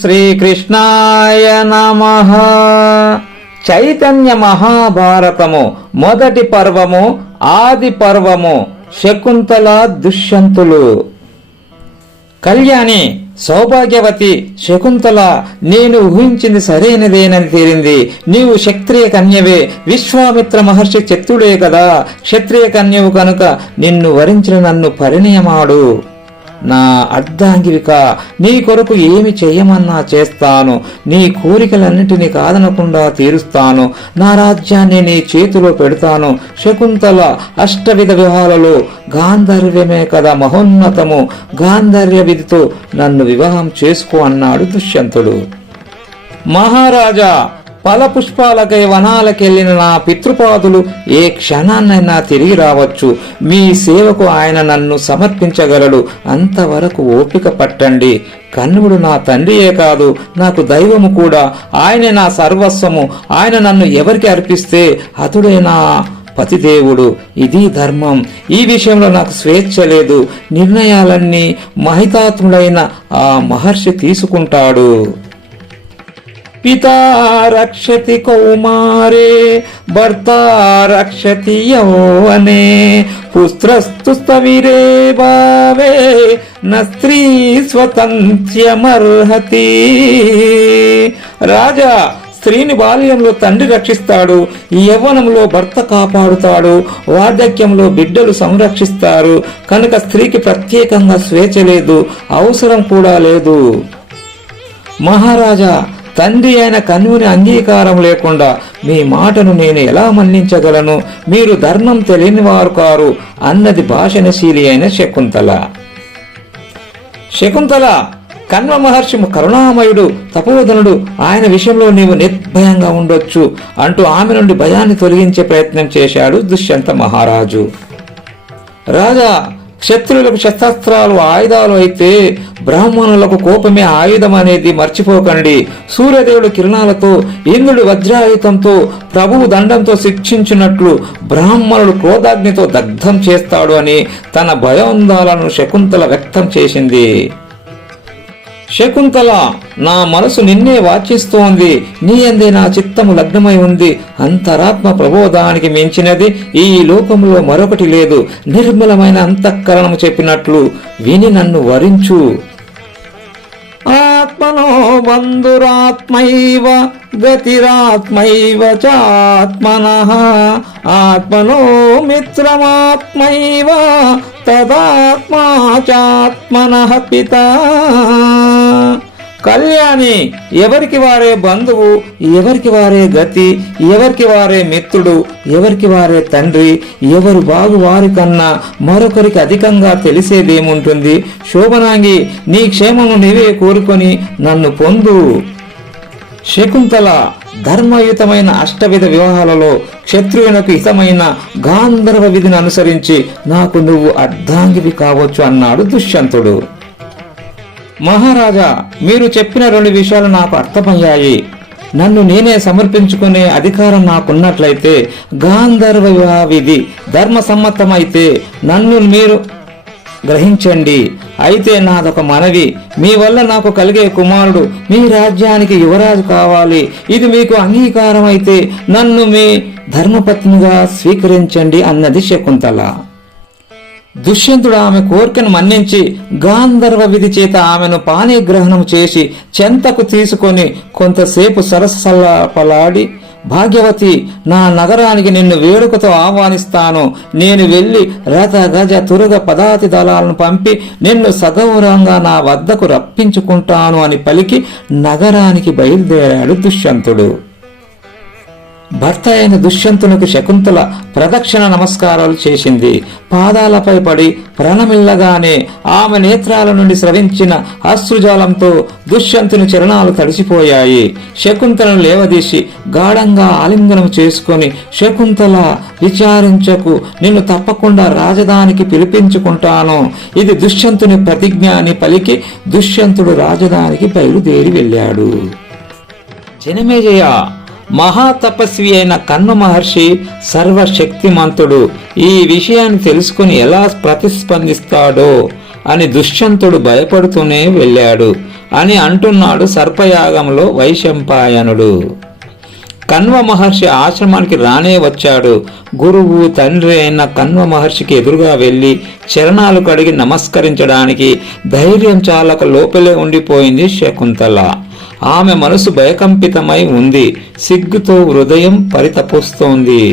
శ్రీకృష్ణాయ నమః. చైతన్య మహాభారతము మొదటి పర్వము, ఆది పర్వము. శకుంతల దుష్యంతులు. కళ్యాణి, సౌభాగ్యవతి శకుంతల, నేను ఊహించింది సరైనదేనని తేలింది. నీవు క్షత్రియ కన్యవే, విశ్వామిత్ర మహర్షి చతుడే కదా. క్షత్రియ కన్యవు కనుక నిన్ను వరించిన నన్ను పరిణయమాడు. నా అర్ధాంగివిక, నీ కొరకు ఏమి చెయ్యమన్నా చేస్తాను. నీ కోరికలన్నిటినీ కాదనకుండా తీరుస్తాను. నా రాజ్యాన్ని నీ చేతిలో పెడతాను. శకుంతల, అష్టవిధ వివాహాలలో గాంధర్వ్యమే కదా మహోన్నతము. గాంధర్య విధితో నన్ను వివాహం చేసుకో అన్నాడు దుష్యంతుడు. మహారాజా, ఫలపుష్పాలకై వనాలకెళ్లిన నా పితృపాదులు ఏ క్షణాన్నైనా తిరిగి రావచ్చు. మీ సేవకు ఆయన నన్ను సమర్పించగలడు. అంతవరకు ఓపిక పట్టండి. కన్నుడు నా తండ్రియే కాదు, నాకు దైవము కూడా. ఆయనే నా సర్వస్వము. ఆయన నన్ను ఎవరికి అర్పిస్తే అతడే నా పతిదేవుడు. ఇది ధర్మం. ఈ విషయంలో నాకు స్వేచ్ఛ లేదు. నిర్ణయాలన్నీ మహితాత్ముడైన ఆ మహర్షి తీసుకుంటాడు. పితా రక్షతి కౌమారే, భర్తా రక్షతి యౌవనే, పుత్రస్తు స్థవిరే భావే, న స్త్రీ స్వతంత్ర్యమర్హతి. రాజా, స్త్రీని బాల్యంలో తండ్రి రక్షిస్తాడు, యవ్వనంలో భర్త కాపాడుతాడు, వార్ధక్యంలో బిడ్డలు సంరక్షిస్తారు. కనుక స్త్రీకి ప్రత్యేకంగా స్వేచ్ఛ లేదు, అవసరం కూడా లేదు. మహారాజా, తండ్రి అయిన కన్నుని అంగీకారం లేకుండా మీ మాటను నేను ఎలా మన్నించగలను? మీరు ధర్మం తెలియని వారు కారు అన్నది భాషణశీలి అయిన శకుంతల. శకుంతల, కన్వ మహర్షి కరుణామయుడు, తపోధనుడు. ఆయన విషయంలో నీవు నిర్భయంగా ఉండొచ్చు అంటూ ఆమె నుండి భయాన్ని తొలగించే ప్రయత్నం చేశాడు దుష్యంత మహారాజు. రాజా, క్షత్రులకు శస్త్రాస్త్రాలు ఆయుధాలు అయితే బ్రాహ్మణులకు కోపమే ఆయుధం అనేది మర్చిపోకండి. సూర్యదేవుడు కిరణాలతో, ఇంద్రుడు వజ్రాయుధంతో, ప్రభువు దండంతో శిక్షించినట్లు బ్రాహ్మణుడు క్రోధాగ్నితో దగ్ధం చేస్తాడు అని తన భయోందాలను శకుంతల వ్యక్తం చేసింది. శకుంతల, నా మనసు నిన్నే వాచిస్తోంది. నీ అందే నా చిత్తము లగ్నమై ఉంది. అంతరాత్మ ప్రబోధానికి మించినది ఈ లోకంలో మరొకటి లేదు. నిర్మలమైన అంతఃకరణము చెప్పినట్లు విని నన్ను వరించు. ఆత్మనో బంధురాత్మైవ గతిరాత్మైవ చాత్మనః, ఆత్మనో మిత్రమాత్మైవ తదాత్మా చాత్మనః పితా. కళ్యాణి, ఎవరికి వారే బంధువు, ఎవరికి వారే గతి, ఎవరికి వారే మిత్రుడు, ఎవరికి వారే తండ్రి. ఎవరు బాగు వారి కన్నా మరొకరికి అధికంగా తెలిసేదేముంటుంది? శోభనాంగి, నీ క్షేమము నీవే కోరుకొని నన్ను పొందు. శకుంతల, ధర్మయుతమైన అష్టవిధ వివాహాలలో క్షత్రియునకు హితమైన గాంధర్వ విధిని అనుసరించి నాకు నువ్వు అర్ధాంగివి కావచ్చు అన్నాడు దుష్యంతుడు. మహారాజా, మీరు చెప్పిన 2 విషయాలు నాకు అర్థమయ్యాయి. నన్ను నేనే సమర్పించుకునే అధికారం నాకున్నట్లయితే గాంధర్వ వివాహ విధి ధర్మసమ్మతమైతే నన్ను మీరు గ్రహించండి. అయితే నాదొక మనవి. మీ వల్ల నాకు కలిగే కుమారుడు మీ రాజ్యానికి యువరాజు కావాలి. ఇది మీకు అంగీకారం అయితే నన్ను మీ ధర్మపత్నిగా స్వీకరించండి అన్నది శకుంతల. దుష్యంతుడు ఆమె కోరికను మన్నించి గాంధర్వ విధి చేత ఆమెను పాణిగ్రహణం చేసి చెంతకు తీసుకొని కొంతసేపు సరసల్లాపలాడి, భాగ్యవతి, నా నగరానికి నిన్ను వేడుకతో ఆహ్వానిస్తాను. నేను వెళ్లి రథ గజ తురగ పదాతి దళాలను పంపి నిన్ను సగౌరవంగా నా వద్దకు రప్పించుకుంటాను అని పలికి నగరానికి బయలుదేరాడు దుష్యంతుడు. భర్త అయిన దుష్యంతునికి శకుంతల ప్రదక్షిణ నమస్కారాలు చేసింది. పాదాలపై పడి ప్రణమిల్లగానే ఆమె నేత్రాల నుండి స్రవించిన అశ్రుజాలంతో దుష్యంతుని చరణాలు తడిసిపోయాయి. శకుంతలను లేవదీసి గాఢంగా ఆలింగనం చేసుకొని, శకుంతల, విచారించకు, నిన్ను తప్పకుండా రాజధానికి పిలిపించుకుంటాను. ఇది దుష్యంతుని ప్రతిజ్ఞ అని పలికి దుష్యంతుడు రాజధానికి బయలుదేరి వెళ్ళాడు. జనమేజయ, మహాతపస్వి అయిన కన్వ మహర్షి సర్వశక్తిమంతుడు. ఈ విషయాన్ని తెలుసుకుని ఎలా ప్రతిస్పందిస్తాడో అని దుష్యంతుడు భయపడుతూనే వెళ్ళాడు అని అంటున్నాడు సర్పయాగంలో వైశంపాయనుడు. కణ్వ మహర్షి ఆశ్రమానికి రానే వచ్చాడు. గురువు తండ్రి అయిన కణ్వ మహర్షికి ఎదురుగా వెళ్ళి చరణాలు కడిగి నమస్కరించడానికి ధైర్యం చాలక లోపలే ఉండిపోయింది శకుంతల. ఆమె మనసు భయకంపితమై ఉంది. సిగ్గుతో హృదయం పరితపిస్తోంది.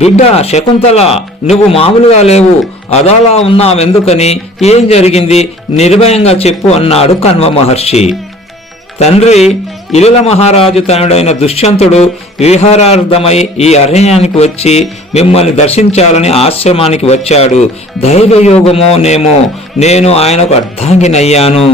బిడ్డ శకుంతల, నువ్వు మామూలుగా లేవు, అదోలా ఉన్నావెందుకని, ఏం జరిగింది, నిర్భయంగా చెప్పు అన్నాడు కణ్వ మహర్షి. తండ్రి, ఇలుల మహారాజు తనుడైన దుష్యంతుడు విహారార్థమై ఈ అరణ్యానికి వచ్చి మిమ్మల్ని దర్శించాలని ఆశ్రమానికి వచ్చాడు. దైవయోగమో నేమో నేను ఆయనకు అర్ధాంగినయ్యాను.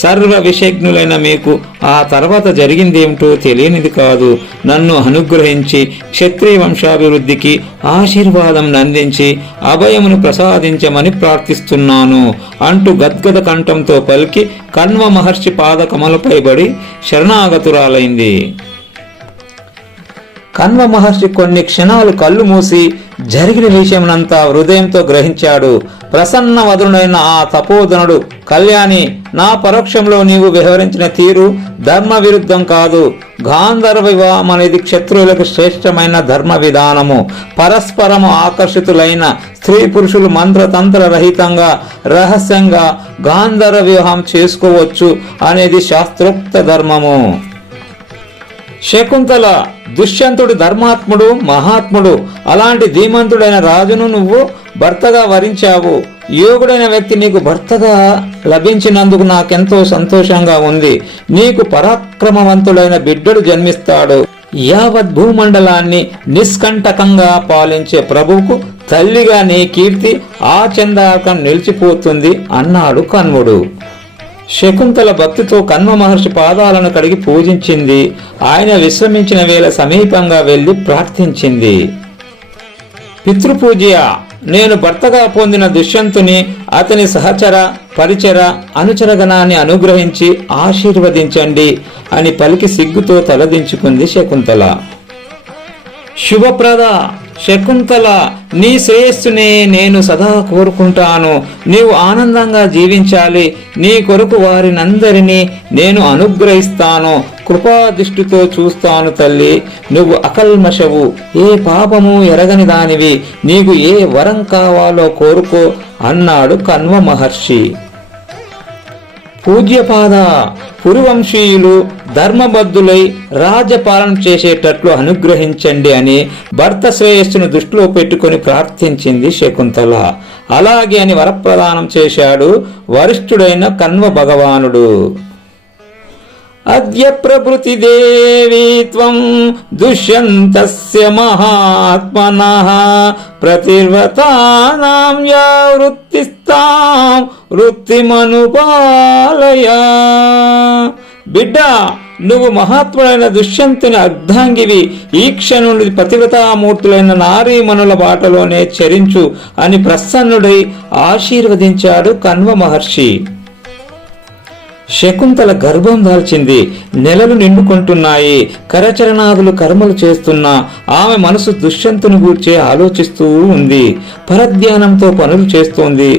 సర్వ విషజ్ఞులైన మీకు ఆ తర్వాత జరిగిందేమిటో తెలియనిది కాదు. నన్ను అనుగ్రహించి క్షత్రియ వంశాభివృద్ధికి ఆశీర్వాదం అందించి అభయమును ప్రసాదించమని ప్రార్థిస్తున్నాను అంటూ గద్గద కంఠంతో పలికి కణ్వ మహర్షి పాదకమలపై పడి శరణాగతురాలైంది. కణ్వ మహర్షి కొన్ని క్షణాలు కళ్ళు మూసి జరిగిన విషయమునంతా హృదయంతో గ్రహించాడు. ప్రసన్న వదనుడైన ఆ తపోధనుడు, కళ్యాణి, నా పరోక్షంలో నీవు వ్యవహరించిన తీరు ధర్మ విరుద్ధం కాదు. గాంధర్వ వివాహం అనేది క్షత్రువులకు శ్రేష్టమైన ధర్మ విధానము. పరస్పరము ఆకర్షితులైన స్త్రీ పురుషులు మంత్రతంత్ర రహితంగా రహస్యంగా గాంధర్వ వివాహం చేసుకోవచ్చు అనేది శాస్త్రోక్త ధర్మము. శకుంతల, దుష్యంతుడు ధర్మాత్ముడు, మహాత్ముడు. అలాంటి ధీమంతుడైన రాజును నువ్వు భర్తగా వరించావు. యోగుడైన వ్యక్తి నీకు భర్తగా లభించినందుకు నాకెంతో సంతోషంగా ఉంది. నీకు పరాక్రమవంతుడైన బిడ్డడు జన్మిస్తాడు. యావత్ భూమండలాన్ని నిష్కంటకంగా పాలించే ప్రభువుకు తల్లిగా నీ కీర్తి ఆచందాకం నిలిచిపోతుంది అన్నాడు కణ్వుడు. శకుంతల భక్తితో కణ్వ మహర్షి పాదాలను కడిగి పూజించింది. ఆయన విశ్రమించిన వేళ సమీపంగా వెళ్లి ప్రార్థించింది. పితృపూజ్య, నేను భర్తగా పొందిన దుష్యంతుని, అతని సహచర పరిచర అనుచరగణాన్ని అనుగ్రహించి ఆశీర్వదించండి అని పలికి సిగ్గుతో తలదించుకుంది శకుంతల. శుభప్రద శకుంతల, నీ శ్రేయస్సునే నేను సదా కోరుకుంటాను. నీవు ఆనందంగా జీవించాలి. నీ కొరకు వారినందరినీ నేను అనుగ్రహిస్తాను. కృపాదృష్టితో చూస్తాను తల్లి. నువ్వు అకల్మషవు, ఏ పాపము ఎరగని దానివి. నీకు ఏ వరం కావాలో కోరుకో అన్నాడు కణ్వ మహర్షి. పూజ్యపాద, పురువంశీయులు ధర్మబద్ధులై రాజ్యపాలన చేసేటట్లు అనుగ్రహించండి అని భర్త శ్రేయస్సును దృష్టిలో పెట్టుకుని ప్రార్థించింది శకుంతల. అలాగే అని వరప్రదానం చేశాడు వరిష్ఠుడైన కణ్వ భగవానుడు. అద్య ప్రభృతి దేవి త్వం దుష్యంతస్య మహాత్మనః ప్రతిర్వతానాం యా వృత్తిస్తాం వృత్తిమనుపాలయ. బిడ్డ, నువ్వు మహాత్ముడైన దుష్యంతుని అర్ధాంగివి. ఈ క్షణుడి పతివ్రతామూర్తులైన నారీమణుల బాటలోనే చరించు అని ప్రసన్నుడై ఆశీర్వదించాడు కణ్వ మహర్షి. శకుంతల గర్భం దాల్చింది. నెలలు నిండుకుంటున్నాయి. కరచరణాదులు కర్మలు చేస్తున్నా ఆమె మనసు దుష్యంతుని గూర్చే ఆలోచిస్తూ ఉంది. పరధ్యానంతో పనులు చేస్తోంది.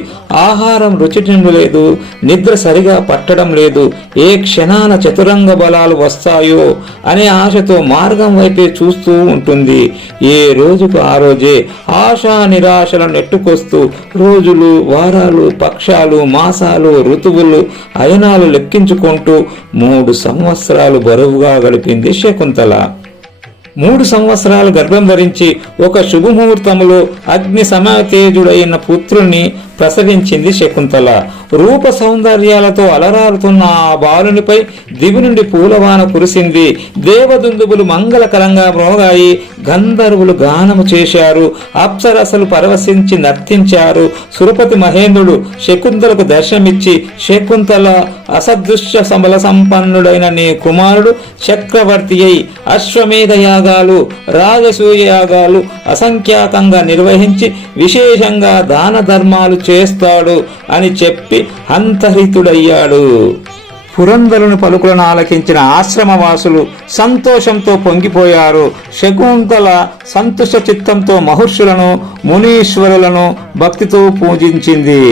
ఆహారం రుచి లేదు, నిద్ర సరిగా పట్టడం లేదు. ఏ క్షణాన చతురంగ బలాలు వస్తాయో అనే ఆశతో మార్గం వైపే చూస్తూ ఉంటుంది. ఏ రోజుకు ఆ రోజే ఆశా నిరాశలను నెట్టుకొస్తూ రోజులు, వారాలు, పక్షాలు, మాసాలు, ఋతువులు, అయనాలు లెక్కించుకుంటూ 3 సంవత్సరాలు బరువుగా గడిపింది శకుంతల. 3 సంవత్సరాలు గర్భం ధరించి ఒక శుభముహూర్తములో అగ్ని సమతేజుడైన పుత్రుణ్ణి ప్రసవించింది శకుంతల. రూప సౌందర్యాలతో అలరారుతున్న ఆ బాలునిపై దివి నుండి పూలవాన కురిసింది. దేవదుందుబులు మంగళకరంగా మ్రోగాయి. గంధర్వులు గానము చేశారు. అప్సరసలు పరవశించి నర్తించారు. సురపతి మహేంద్రుడు శకుంతలకు దర్శనమిచ్చి, శకుంతల, అసదృశ్య బల సంపన్నుడైన నీ కుమారుడు చక్రవర్తి అయి అశ్వమేధ యాగాలు, రాజసూయ యాగాలు అసంఖ్యాకంగా నిర్వహించి విశేషంగా దాన ధర్మాలు చేస్తాడు అని చెప్పి అంతర్హితుడయ్యాడు. పురంధరుని పలుకులను ఆలకించిన ఆశ్రమవాసులు సంతోషంతో పొంగిపోయారు. శకుంతల సంతుష్ట చిత్తంతో మహర్షులను, మునీశ్వరులను భక్తితో పూజించింది.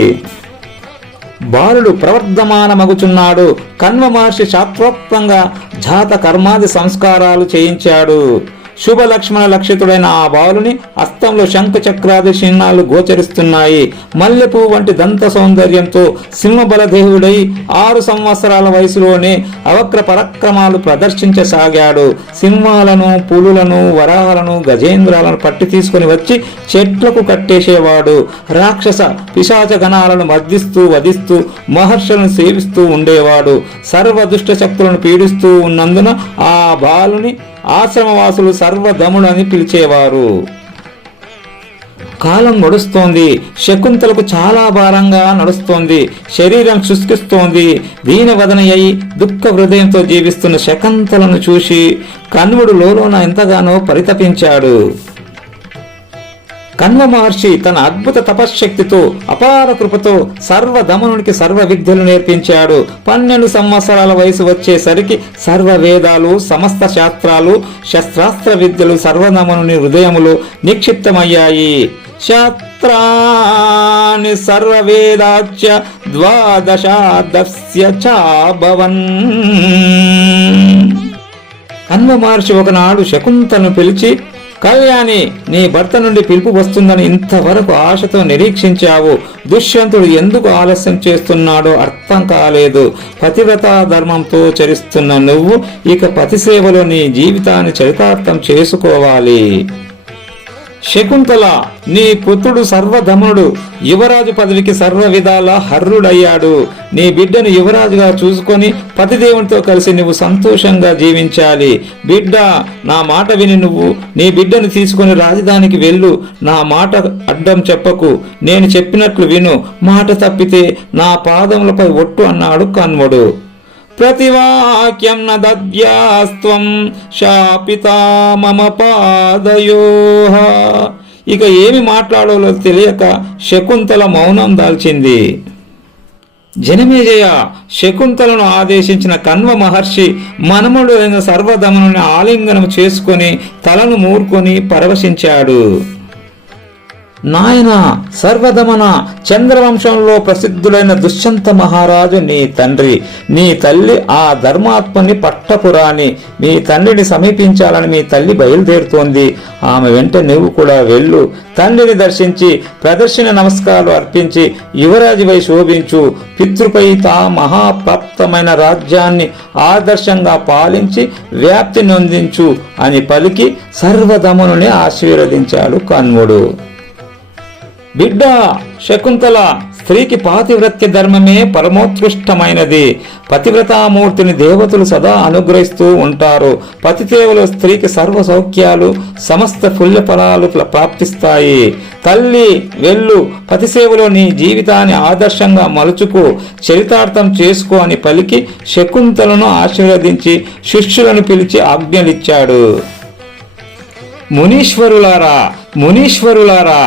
బాలుడు ప్రవర్ధమానమగుచున్నాడు. కణ్వ మహర్షి శాస్త్రోక్తంగా జాత కర్మాది సంస్కారాలు చేయించాడు. శుభ లక్ష్మణ లక్షితుడైన ఆ బాలుని హస్తంలో శంఖ చక్రాది చిహ్నాలు గోచరిస్తున్నాయి. మల్లెపూ వంటి దంత సౌందర్యంతో సింహబలదేవుడై 6 సంవత్సరాల వయసులోనే అవక్ర పరక్రమాలు ప్రదర్శించసాగాడు. సింహాలను, పులులను, వరాలను, గజేంద్రాలను పట్టి తీసుకుని వచ్చి చెట్లకు కట్టేసేవాడు. రాక్షస పిశాచ గణాలను మర్దిస్తూ వధిస్తూ మహర్షులను సేవిస్తూ ఉండేవాడు. సర్వ దుష్ట శక్తులను పీడిస్తూ ఉన్నందున ఆ బాలుని ఆశ్రమవాసులు సర్వదముడు అని పిలిచేవారు. కాలం గడుస్తోంది. శకుంతలకు చాలా భారంగా నడుస్తోంది. శరీరం శుష్కిస్తోంది. దీనవదన అయి దుఃఖ హృదయంతో జీవిస్తున్న శకుంతలను చూసి కణ్వుడు లోలోన ఎంతగానో పరితపించాడు. కణ్వ మహర్షి తన అద్భుత తపశ్శక్తితో అపార కృపతో సర్వదమనునికి సర్వ విద్యలు నేర్పించాడు. 12 సంవత్సరాల వయసు వచ్చేసరికి సర్వ వేదాలు, సమస్త శాస్త్రాలు, శస్త్రాస్త్ర విద్యలు సర్వదమనుని హృదయములో నిక్షిప్తమయ్యాయి. శాస్త్రాని సర్వవేదాచ్య ద్వాదశాదస్య చాభవన్. కణ్వ మహర్షి ఒకనాడు శకుంతలను పిలిచి, కళ్యాణి, నీ భర్త నుండి పిలుపు వస్తుందని ఇంతవరకు ఆశతో నిరీక్షించావు. దుష్యంతుడు ఎందుకు ఆలస్యం చేస్తున్నాడో అర్థం కాలేదు. పతివ్రత ధర్మంతో చరిస్తున్న నువ్వు ఇక పతి సేవలో నీ జీవితాన్ని చరితార్థం చేసుకోవాలి. శకుంతల, నీ పుత్రుడు సర్వధమనుడు యువరాజు పదవికి సర్వ విధాల హర్రుడయ్యాడు. నీ బిడ్డను యువరాజుగా చూసుకొని పతిదేవునితో కలిసి నువ్వు సంతోషంగా జీవించాలి. బిడ్డ, నా మాట విని నువ్వు నీ బిడ్డను తీసుకొని రాజధానికి వెళ్ళు. నా మాట అడ్డం చెప్పకు. నేను చెప్పినట్లు విను. మాట తప్పితే నా పాదములపై ఒట్టు అన్నాడు కణ్వుడు. ప్రతివాక్యం న దద్యాస్త్వం శాపితా మమ పాదయోః. ఇక ఏమి మాట్లాడాలో తెలియక శకుంతల మౌనం దాల్చింది. జనమేజయ, శకుంతలను ఆదేశించిన కణ్వ మహర్షి మనముడు అయిన సర్వదమనుని ఆలింగనం చేసుకొని తలను మూర్కొని పరవశించాడు. నాయన సర్వదమన, చంద్రవంశంలో ప్రసిద్ధులైన దుష్యంత మహారాజు నీ తండ్రి. నీ తల్లి ఆ ధర్మాత్మని పట్టపురాణి. మీ తండ్రిని సమీపించాలని మీ తల్లి బయలుదేరుతోంది. ఆమె వెంట నువ్వు కూడా వెళ్ళు. తండ్రిని దర్శించి ప్రదర్శన నమస్కారాలు అర్పించి యువరాజువై శోభించు. పితృపై తా మహాప్రాప్తమైన రాజ్యాన్ని ఆదర్శంగా పాలించి వ్యాప్తి నొందించు అని పలికి సర్వదమనుని ఆశీర్వదించాడు కణ్వుడు. బిడ్డ శకుంతల, స్త్రీకి పాతివ్రత్య ధర్మమే పరమోత్కృష్టమైనది. పతివ్రతామూర్తిని దేవతలు సదా అనుగ్రహిస్తూ ఉంటారు. పతిదేవులో స్త్రీకి సర్వ సౌఖ్యాలు, సమస్త పుణ్య ఫలాలు ప్రాప్తిస్తాయి. తల్లి వెళ్ళు, పతిసేవలో నీ జీవితాన్ని ఆదర్శంగా మలుచుకు, చరితార్థం చేసుకో అని పలికి శకుంతలను ఆశీర్వదించి శిష్యులను పిలిచి ఆజ్ఞలిచ్చాడు. మునీశ్వరులారా,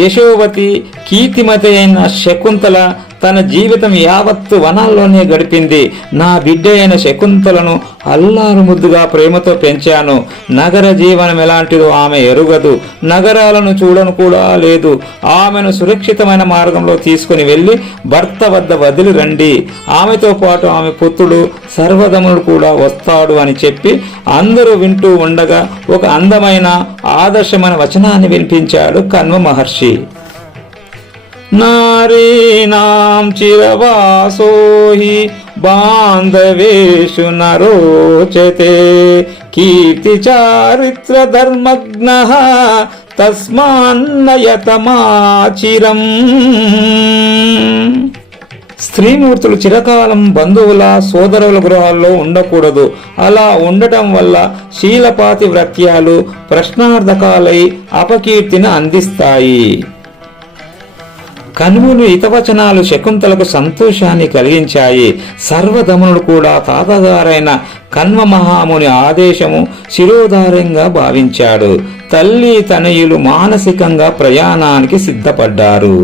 యశోవతి కీర్తిమతి అయిన శకుంతల తన జీవితం యావత్తు వనాల్లోనే గడిపింది. నా బిడ్డ అయిన శకుంతలను అల్లారు ముద్దుగా ప్రేమతో పెంచాను. నగర జీవనం ఎలాంటిదో ఆమె ఎరుగదు. నగరాలను చూడను కూడా లేదు. ఆమెను సురక్షితమైన మార్గంలో తీసుకుని వెళ్ళి భర్త వద్ద వదిలి రండి. ఆమెతో పాటు ఆమె పుత్రుడు సర్వదమనుడు కూడా వస్తాడు అని చెప్పి అందరూ వింటూ ఉండగా ఒక అందమైన ఆదర్శమైన వచనాన్ని వినిపించాడు కణ్వ మహర్షి. నారీణాం చిరవాసో హి బాంధవేషు నరోచతే కీర్తి చారిత్ర ధర్మజ్ఞః తస్మాన్నయతమాచిరం. స్త్రీమూర్తులు చిరకాలం బంధువుల సోదరుల గృహాల్లో ఉండకూడదు. అలా ఉండటం వల్ల శీలపాతి వ్రత్యాలు ప్రశ్నార్థకాలై అపకీర్తిని అందిస్తాయి. కణ్వుని హితవచనాలు శకుంతలకు సంతోషాన్ని కలిగించాయి. సర్వదమనుడు కూడా తాతగారైన కణ్వ మహాముని ఆదేశము శిరోధార్యంగా భావించాడు. తల్లి తనయులు మానసికంగా ప్రయాణానికి సిద్ధపడ్డారు.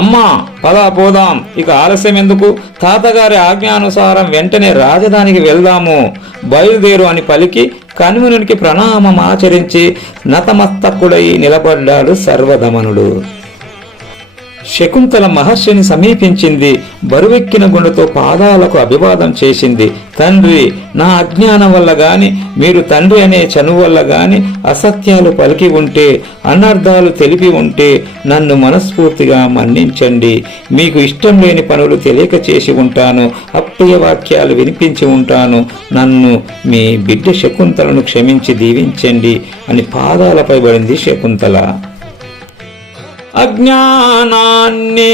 అమ్మా, పదా పోదాం, ఇక ఆలస్యం ఎందుకు? తాతగారి ఆజ్ఞానుసారం వెంటనే రాజధానికి వెళ్దాము, బయలుదేరు అని పలికి కణ్వునికి ప్రణామం ఆచరించి నతమస్తకుడై నిలబడ్డాడు సర్వదమనుడు. శకుంతల మహర్షిని సమీపించింది. బరువెక్కిన గుండెతో పాదాలకు అభివాదం చేసింది. తండ్రి, నా అజ్ఞానం వల్ల గాని, మీరు తండ్రి అనే చనువు వల్ల గాని అసత్యాలు పలికి ఉంటే, అనర్థాలు తెలిపి ఉంటే నన్ను మనస్ఫూర్తిగా మన్నించండి. మీకు ఇష్టం లేని పనులు తెలియక చేసి ఉంటాను, అప్రియ వాక్యాలు వినిపించి ఉంటాను. నన్ను, మీ బిడ్డ శకుంతలను క్షమించి దీవించండి అని పాదాలపై పడింది శకుంతల. అజ్ఞానాన్నే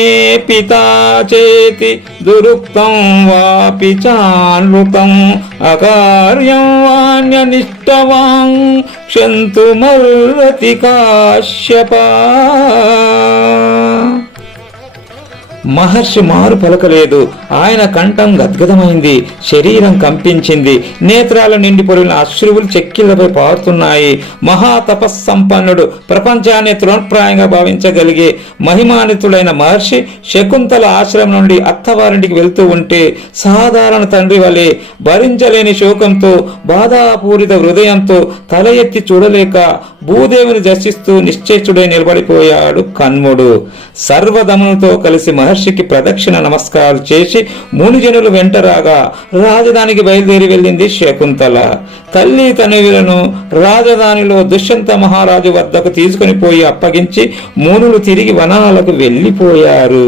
పితా చేతి దురుక్తం వాపి చానృతం అకార్యం వాణ్యనిష్టవాం క్షంతుమర్హతి కాశ్యపా. మహర్షి మారు పలకలేదు. ఆయన కంఠం గద్గదమైంది, శరీరం కంపించింది, నేత్రాలు నిండి పొరిగిన అశ్రువులు చెక్కిళ్లపై పారుతున్నాయి. మహాతపస్సంపన్నుడు, ప్రపంచాన్ని తృణప్రాయంగా భావించగలిగే మహిమానితుడైన మహర్షి శకుంతల ఆశ్రమం నుండి అత్తవారింటికి వెళ్తూ ఉంటే సాధారణ తండ్రి వలె భరించలేని శోకంతో, బాధాపూరిత హృదయంతో తల ఎత్తి చూడలేక భూదేవిని దర్శిస్తూ నిశ్చేష్టుడై నిలబడిపోయాడు కన్ముడు. సర్వదమునితో కలిసి మహర్షికి ప్రదక్షిణ నమస్కారాలు చేసి మునిజనులు వెంటరాగా రాజధానికి బయలుదేరి వెళ్ళింది శకుంతల. తల్లి తనయులను రాజధానిలో దుష్యంత మహారాజు వద్దకు తీసుకుని పోయి అప్పగించి మునులు తిరిగి వనాలకు వెళ్ళిపోయారు.